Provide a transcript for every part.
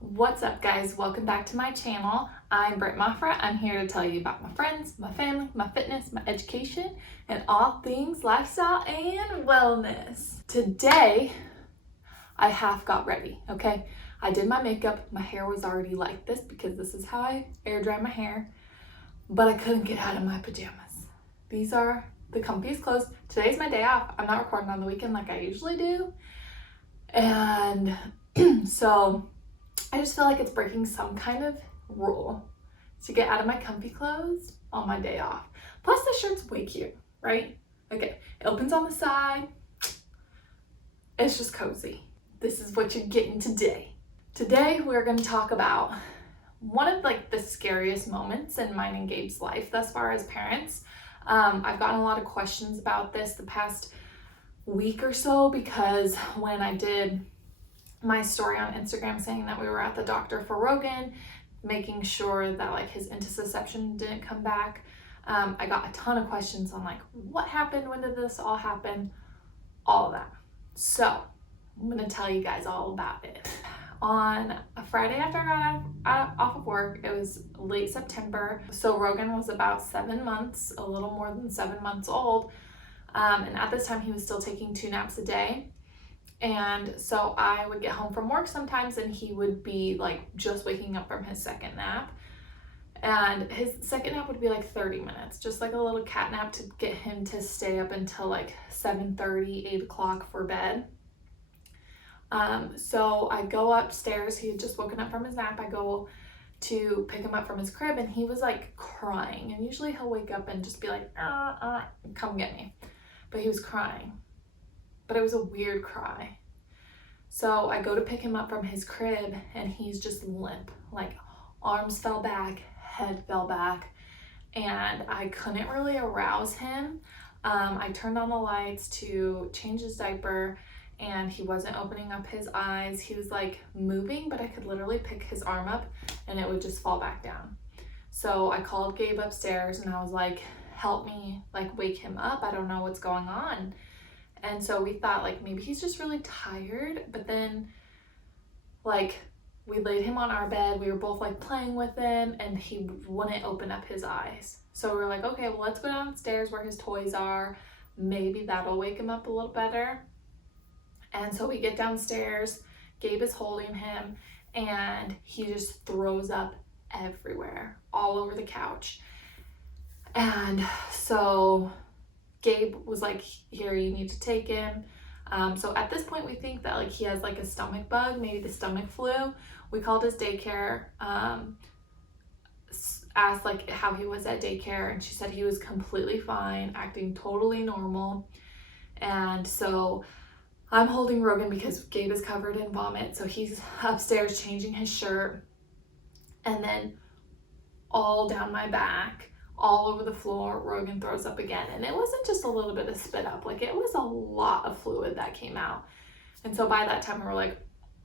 What's up, guys? Welcome back to my channel. I'm Britt Moffra. I'm here to tell you about my friends, my family, my fitness, my education, and all things lifestyle and wellness. Today, I half got ready, okay? I did my makeup. My hair was already like this because this is how I air dry my hair, but I couldn't get out of my pajamas. These are the comfiest clothes. Today's my day off. I'm not recording on the weekend like I usually do. And so I just feel like it's breaking some kind of rule to get out of my comfy clothes on my day off. Plus the shirt's way cute, right? Okay, it opens on the side. It's just cozy. This is what you're getting today. Today we're going to talk about one of the scariest moments in mine and Gabe's life thus far as parents. I've gotten a lot of questions about this the past week or so because when I did my story on Instagram saying that we were at the doctor for Rhogan, making sure that his intussusception didn't come back, I got a ton of questions on what happened, when did this all happen, all of that. So I'm gonna tell you guys all about it. On a Friday after I got off of work, it was late September, so Rhogan was about 7 months, a little more than 7 months old, and at this time he was still taking 2 naps a day. And so I would get home from work sometimes and he would be just waking up from his second nap. And his second nap would be 30 minutes, just a little cat nap to get him to stay up until 7:30, 8 o'clock for bed. So I go upstairs. He had just woken up from his nap. I go to pick him up from his crib and he was crying. And usually he'll wake up and just be come get me. But he was crying. But it was a weird cry. So I go to pick him up from his crib and he's just limp, arms fell back, head fell back, and I couldn't really arouse him. I turned on the lights to change his diaper and he wasn't opening up his eyes. He was moving, but I could literally pick his arm up and it would just fall back down. So I called Gabe upstairs and I was help me wake him up. I don't know what's going on. And so we thought maybe he's just really tired, but then we laid him on our bed. We were both playing with him and he wouldn't open up his eyes. So we were okay, well, let's go downstairs where his toys are. Maybe that'll wake him up a little better. And so we get downstairs, Gabe is holding him and he just throws up everywhere, all over the couch. And so Gabe was here, you need to take him. So at this point we think that he has a stomach bug, maybe the stomach flu. We called his daycare, asked how he was at daycare, and she said he was completely fine, acting totally normal. And so I'm holding Rhogan because Gabe is covered in vomit, so he's upstairs changing his shirt, and then all down my back, all over the floor, Rhogan throws up again. And it wasn't just a little bit of spit up, it was a lot of fluid that came out. And so by that time we were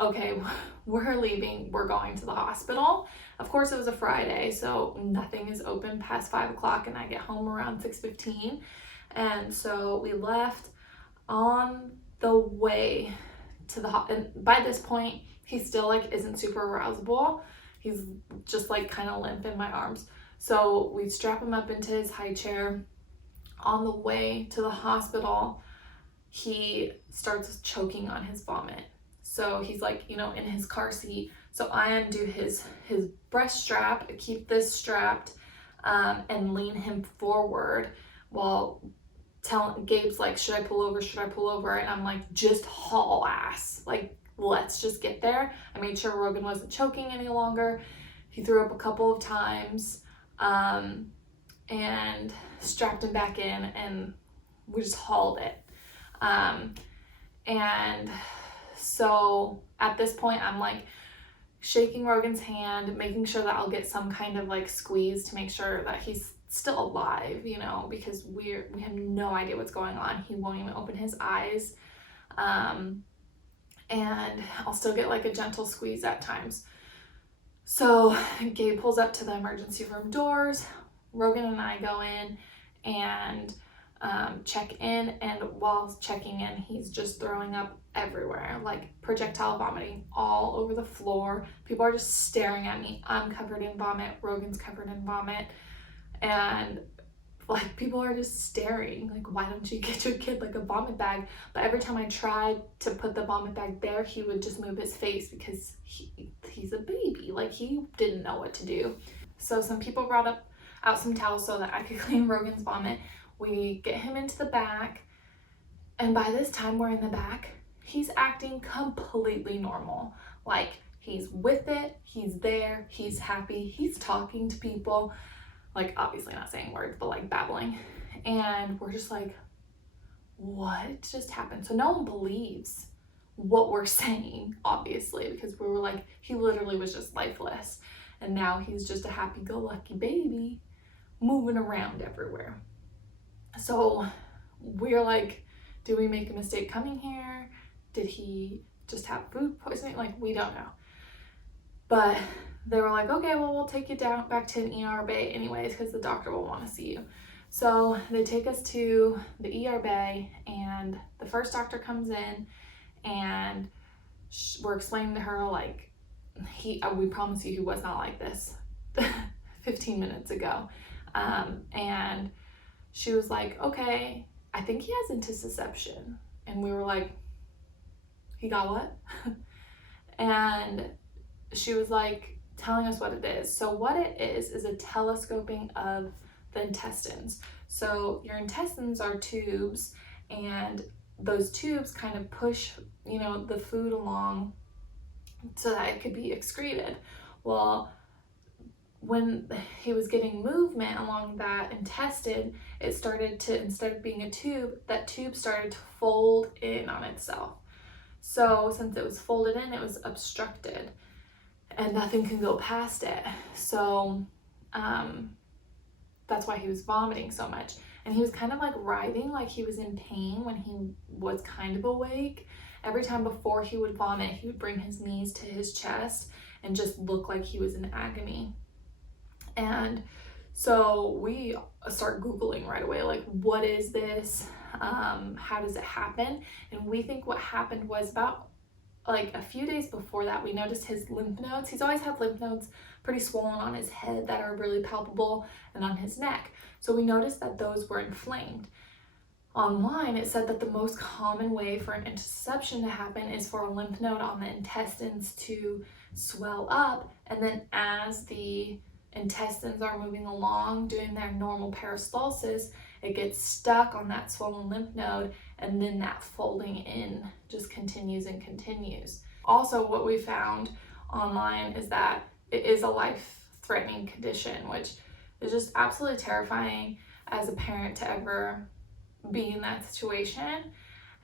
okay, we're leaving, we're going to the hospital. Of course it was a Friday, so nothing is open past 5 o'clock and I get home around 6:15. And so we left. On the way to the and by this point he still isn't super arousable. He's just kind of limp in my arms. So we strap him up into his high chair. On the way to the hospital, he starts choking on his vomit. So he's in his car seat. So I undo his breast strap, keep this strapped, and lean him forward while Gabe's should I pull over? Should I pull over? And I'm just haul ass. Let's just get there. I made sure Rhogan wasn't choking any longer. He threw up a couple of times. And strapped him back in and we just hauled it. And so at this point I'm shaking Rhogan's hand, making sure that I'll get some kind of squeeze to make sure that he's still alive, because we have no idea what's going on. He won't even open his eyes. And I'll still get a gentle squeeze at times. So Gabe pulls up to the emergency room doors. Rhogan and I go in and check in, and while checking in, he's just throwing up everywhere, like projectile vomiting all over the floor. People are just staring at me. I'm covered in vomit. Rhogan's covered in vomit. And like people are just staring, like, why don't you get your kid like a vomit bag? But every time I tried to put the vomit bag there, he would just move his face because he's a baby. Like, he didn't know what to do. So some people brought out some towels so that I could clean Rhogan's vomit. We get him into the back, and by this time we're in the back, he's acting completely normal. Like, he's with it, he's there, he's happy, he's talking to people. Like, obviously not saying words, but like babbling. And we're just like, what just happened? So no one believes what we're saying, obviously, because we were like, he literally was just lifeless. And now he's just a happy-go-lucky baby moving around everywhere. So we're like, did we make a mistake coming here? Did he just have food poisoning? Like, we don't know. But they were like, okay, well, we'll take you down back to an ER bay anyways, because the doctor will want to see you. So they take us to the ER bay, and the first doctor comes in, and we're explaining to her, like, we promise you he was not like this 15 minutes ago. And she was like, okay, I think he has intussusception. And we were like, he got what? And she was like telling us what it is. So what it is a telescoping of the intestines. So your intestines are tubes, and those tubes kind of push, the food along so that it could be excreted. Well, when he was getting movement along that intestine, it started to, instead of being a tube, that tube started to fold in on itself. So since it was folded in, it was obstructed, and nothing can go past it. So that's why he was vomiting so much. And he was kind of like writhing, like he was in pain when he was kind of awake. Every time before he would vomit, he would bring his knees to his chest and just look like he was in agony. And so we start Googling right away, like, what is this? How does it happen? And we think what happened was about like a few days before that, we noticed his lymph nodes. He's always had lymph nodes pretty swollen on his head that are really palpable, and on his neck. So we noticed that those were inflamed. Online, it said that the most common way for an intussusception to happen is for a lymph node on the intestines to swell up, and then as the intestines are moving along doing their normal peristalsis, it gets stuck on that swollen lymph node, and then that folding in just continues and continues. Also, what we found online is that it is a life-threatening condition, which is just absolutely terrifying as a parent to ever be in that situation.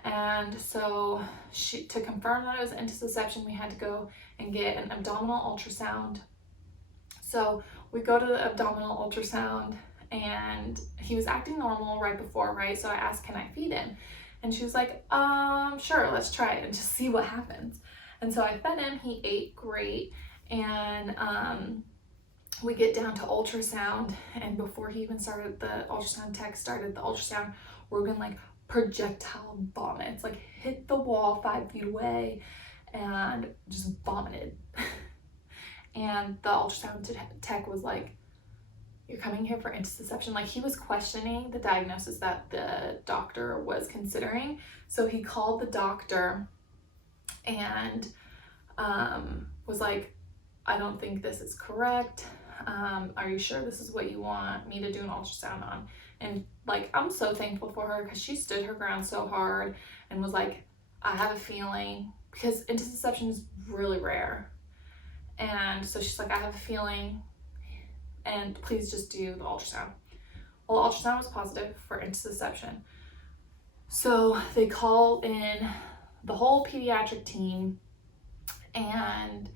And so to confirm that it was intussusception, we had to go and get an abdominal ultrasound. So we go to the abdominal ultrasound, and he was acting normal right before, right? So I asked, can I feed him? And she was like, sure, let's try it and just see what happens. And so I fed him, he ate great, and we get down to ultrasound, and before he even started, the ultrasound tech started the ultrasound, Rhogan like projectile vomits, like hit the wall 5 feet away and just vomited. And the ultrasound tech was like, you're coming here for intussusception. Like, he was questioning the diagnosis that the doctor was considering. So he called the doctor and was like, I don't think this is correct. Are you sure this is what you want me to do an ultrasound on? And like, I'm so thankful for her, because she stood her ground so hard and was like, I have a feeling, because intussusception is really rare. And so she's like, I have a feeling, and please just do the ultrasound. Well, the ultrasound was positive for intussusception. So they call in the whole pediatric team, and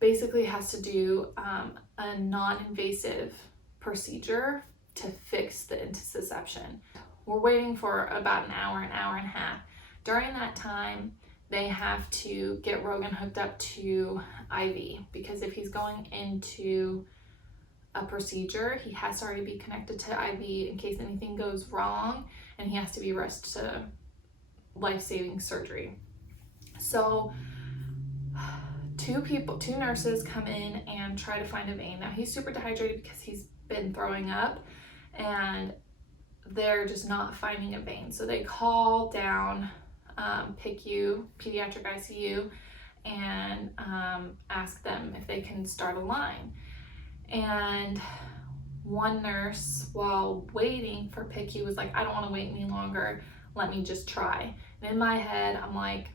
basically has to do a non-invasive procedure to fix the intussusception. We're waiting for about an hour and a half. During that time, they have to get Rhogan hooked up to IV, because if he's going into a procedure. He has to already be connected to IV in case anything goes wrong, and he has to be rushed to life-saving surgery. So two nurses come in and try to find a vein. Now he's super dehydrated because he's been throwing up, and they're just not finding a vein. So they call down PICU, pediatric ICU, and ask them if they can start a line. And one nurse, while waiting for PICU, was like, I don't want to wait any longer, let me just try. And in my head, I'm like,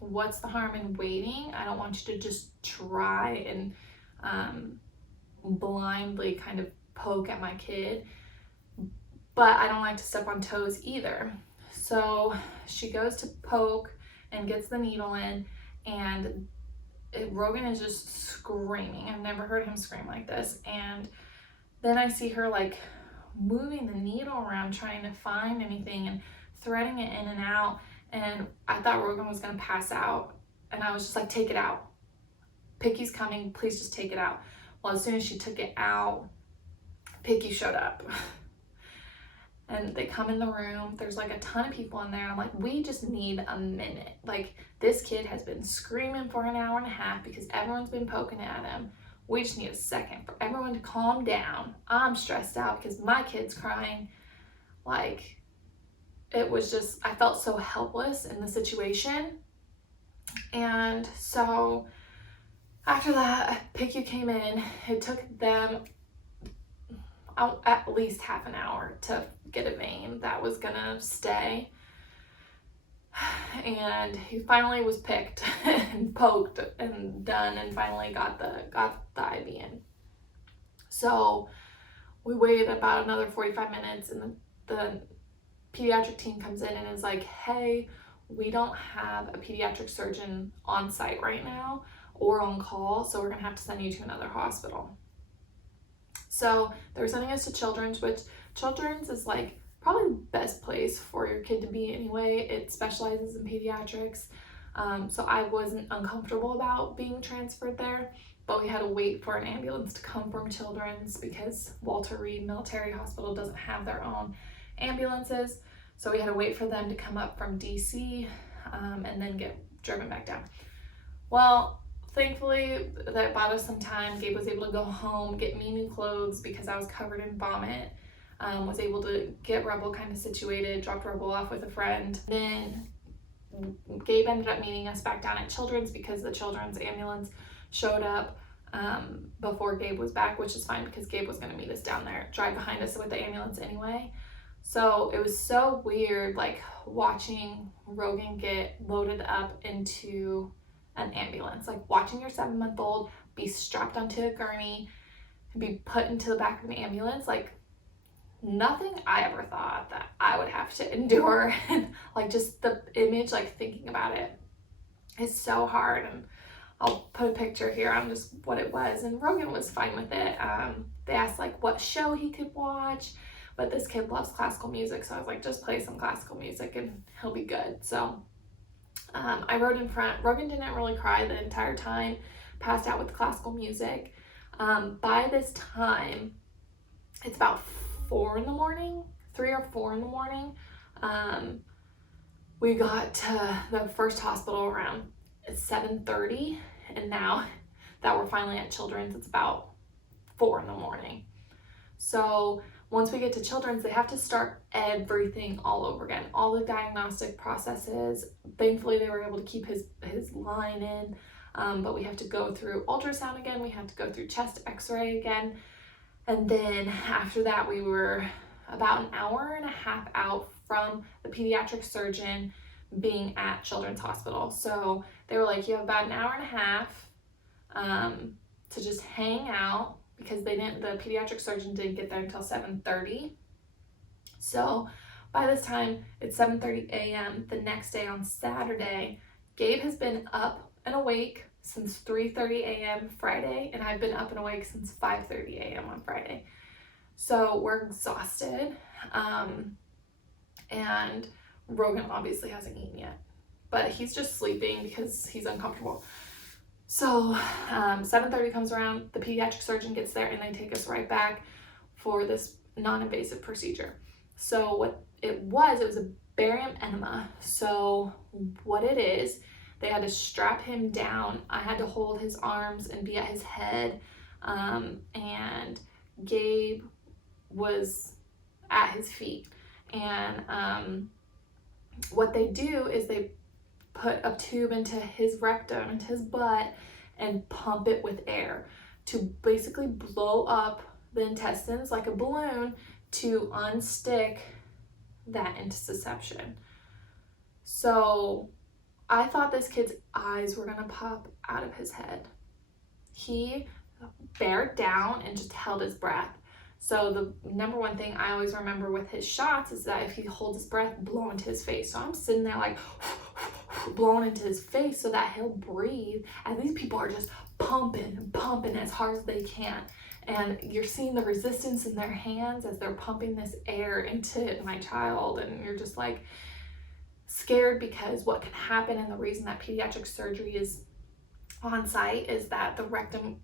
what's the harm in waiting? I don't want you to just try and blindly kind of poke at my kid, but I don't like to step on toes either. So she goes to poke and gets the needle in, and Rhogan is just screaming. I've never heard him scream like this. And then I see her like moving the needle around, trying to find anything and threading it in and out. And I thought Rhogan was gonna pass out. And I was just like, take it out. Picky's coming, please just take it out. Well, as soon as she took it out, Picky showed up. And they come in the room, there's like a ton of people in there. I'm like, we just need a minute. Like, this kid has been screaming for an hour and a half because everyone's been poking at him. We just need a second for everyone to calm down. I'm stressed out because my kid's crying. Like, it was just, I felt so helpless in the situation. And so after that, PICU came in. It took them at least half an hour to get a vein that was gonna stay. And he finally was picked and poked and done, and finally got the IV in. So we waited about another 45 minutes, and the pediatric team comes in and is like, hey, we don't have a pediatric surgeon on site right now or on call, so we're gonna have to send you to another hospital. So they were sending us to Children's, which Children's is like probably the best place for your kid to be anyway. It specializes in pediatrics. So I wasn't uncomfortable about being transferred there, but we had to wait for an ambulance to come from Children's because Walter Reed Military Hospital doesn't have their own ambulances. So we had to wait for them to come up from DC and then get driven back down. Well, thankfully that bought us some time. Gabe was able to go home, get me new clothes because I was covered in vomit. Was able to get Rebel kind of situated, dropped Rebel off with a friend. Then Gabe ended up meeting us back down at Children's because the Children's ambulance showed up before Gabe was back, which is fine because Gabe was going to meet us down there, drive behind us with the ambulance anyway. So it was so weird, like watching Rhogan get loaded up into an ambulance, like watching your 7-month-old be strapped onto a gurney and be put into the back of an ambulance. Like, nothing I ever thought that I would have to endure. And like just the image, like thinking about it is so hard. And I'll put a picture here on just what it was. And Rhogan was fine with it. They asked like what show he could watch, but this kid loves classical music. So I was like, just play some classical music and he'll be good. So I rode in front. Rhogan didn't really cry the entire time, passed out with classical music. By this time, it's about 4 in the morning, 3 or 4 in the morning. We got to the first hospital around 7:30, and now that we're finally at Children's, it's about 4 in the morning. So once we get to Children's, they have to start everything all over again, all the diagnostic processes. Thankfully, they were able to keep his line in, but we have to go through ultrasound again. We have to go through chest x-ray again. And then after that, we were about an hour and a half out from the pediatric surgeon being at Children's Hospital. So they were like, you have about an hour and a half to just hang out, because the pediatric surgeon didn't get there until 7:30. So by this time, it's 7:30 a.m. the next day on Saturday. Gabe has been up and awake since 3:30 a.m. Friday, and I've been up and awake since 5:30 a.m. on Friday. So we're exhausted, and Rhogan obviously hasn't eaten yet, but he's just sleeping because he's uncomfortable. So 7:30 comes around, the pediatric surgeon gets there, and they take us right back for this non-invasive procedure. So what it was a barium enema. So what it is, they had to strap him down. I had to hold his arms and be at his head, and Gabe was at his feet. And what they do is they put a tube into his rectum, into his butt, and pump it with air to basically blow up the intestines like a balloon to unstick that intussusception. So I thought this kid's eyes were gonna pop out of his head. He bared down and just held his breath. So the number one thing I always remember with his shots is that if he holds his breath, blow into his face. So I'm sitting there like blowing into his face so that he'll breathe. And these people are just pumping and pumping as hard as they can. And you're seeing the resistance in their hands as they're pumping this air into my child. And you're just like scared, because what can happen, and the reason that pediatric surgery is on site, is that the rectum,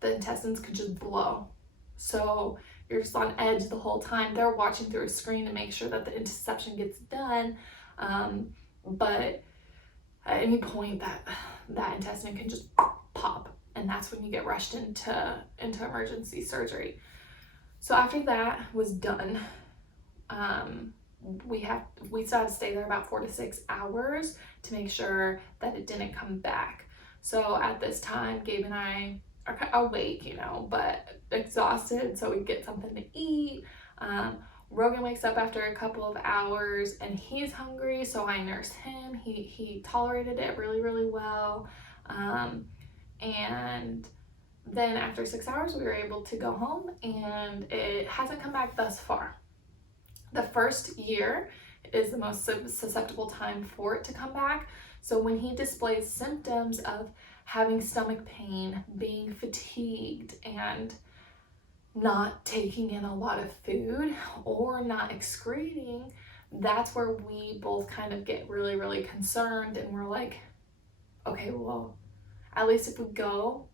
the intestines could just blow. So you're just on edge the whole time. They're watching through a screen to make sure that the intussusception gets done. But at any point that intestine can just pop, and that's when you get rushed into emergency surgery. So after that was done, we still had to stay there about 4 to 6 hours to make sure that it didn't come back. So at this time, Gabe and I are awake, but exhausted, so we get something to eat. Rhogan wakes up after a couple of hours and he's hungry, so I nurse him. He tolerated it really, really well. And then after 6 hours, we were able to go home, and it hasn't come back thus far. The first year is the most susceptible time for it to come back. So when he displays symptoms of having stomach pain, being fatigued, and not taking in a lot of food or not excreting, that's where we both kind of get really, really concerned, and we're like, okay, well, at least if we go,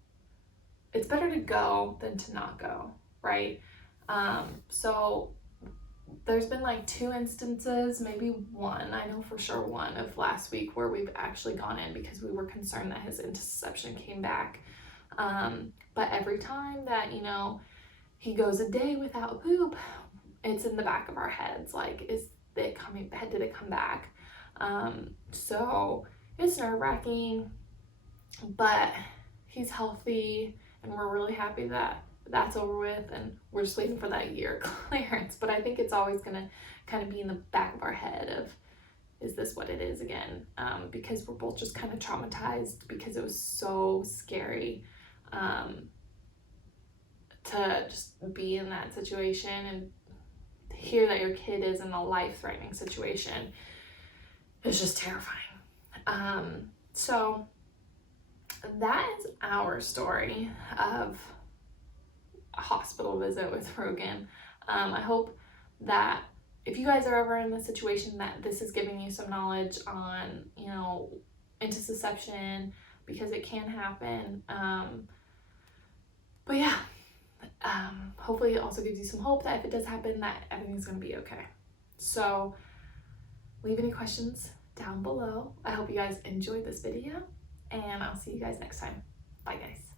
it's better to go than to not go, right? So there's been like 2 instances, maybe 1, I know for sure 1 of last week, where we've actually gone in because we were concerned that his intussusception came back. But every time that, he goes a day without poop, it's in the back of our heads, like, did it come back? So it's nerve-wracking, but he's healthy, and we're really happy that that's over with, and we're just waiting for that year clearance. But I think it's always gonna kind of be in the back of our head of, is this what it is again? Because we're both just kind of traumatized, because it was so scary to just be in that situation and hear that your kid is in a life-threatening situation. It's just terrifying. So that is our story of a hospital visit with Rhogan. I hope that if you guys are ever in this situation, that this is giving you some knowledge on, intussusception, because it can happen. But yeah, hopefully it also gives you some hope that if it does happen, that everything's going to be okay. So leave any questions down below. I hope you guys enjoyed this video, and I'll see you guys next time. Bye, guys.